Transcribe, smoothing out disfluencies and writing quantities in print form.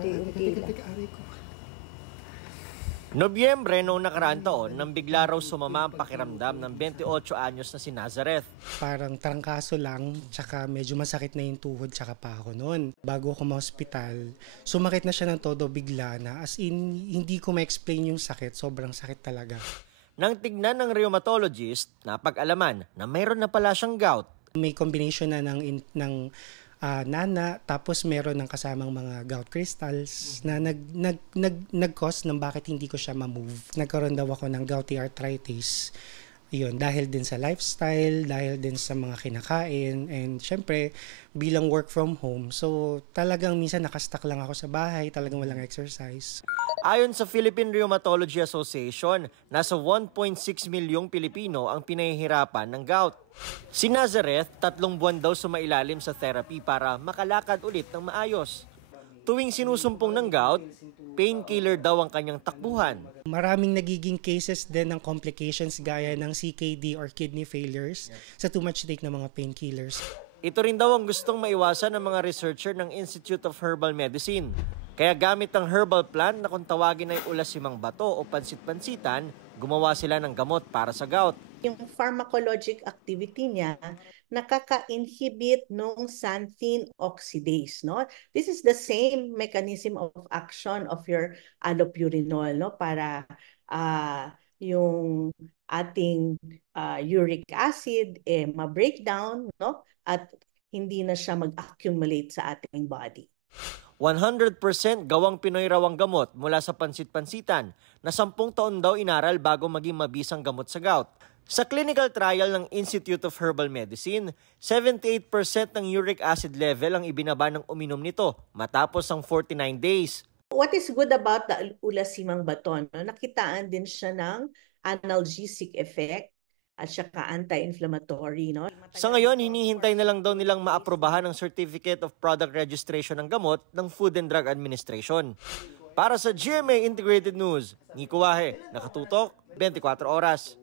unti-unti lang. Nobyembre noong nakaraang taon nang bigla raw sumama ang pakiramdam ng 28 anyos na si Nazareth. Parang trangkaso lang, tsaka medyo masakit na yung tuhod tsaka pa ako noon. Bago ako ma-hospital, sumakit na siya ng todo bigla na, as in hindi ko ma-explain yung sakit, sobrang sakit talaga. Nang tignan ng rheumatologist, napag-alaman na mayroon na pala siyang gout. May combination na ng nana, tapos meron ng kasamang mga gout crystals na nag-cause ng bakit hindi ko siya ma-move. Nagkaroon daw ako ng gouty arthritis. Yun, dahil din sa lifestyle, dahil din sa mga kinakain, and syempre, bilang work from home, so talagang minsan nakastuck lang ako sa bahay, talagang walang exercise. Ayon sa Philippine Rheumatology Association, nasa 1.6 milyong Pilipino ang pinahihirapan ng gout. Si Nazareth, 3 buwan daw sumailalim sa therapy para makalakad ulit ng maayos. Tuwing sinusumpong ng gout, painkiller daw ang kanyang takbuhan. Maraming nagiging cases din ng complications gaya ng CKD or kidney failures sa too much take ng mga painkillers. Ito rin daw ang gustong maiwasan ng mga researcher ng Institute of Herbal Medicine. Kaya gamit ang herbal plant na kung tawagin ay ulasimang bato o pansit-pansitan, gumawa sila ng gamot para sa gout. Yung pharmacologic activity niya, nakaka-inhibit nung xanthine oxidase, no? This is the same mechanism of action of your allopurinol, no? Para yung ating uric acid ma-breakdown, no? At hindi na siya mag-accumulate sa ating body. 100% gawang Pinoy raw ang gamot mula sa pansit-pansitan na 10 taon daw inaral bago maging mabisang gamot sa gout. Sa clinical trial ng Institute of Herbal Medicine, 78% ng uric acid level ang ibinaba ng uminom nito matapos ang 49 days. What is good about the ulasimang baton? No? Nakitaan din siya ng analgesic effect at saka anti-inflammatory. No? Sa ngayon, hinihintay na lang daw nilang maaprobahan ang Certificate of Product Registration ng gamot ng Food and Drug Administration. Para sa GMA Integrated News, Nico Wahe, nakatutok, 24 oras.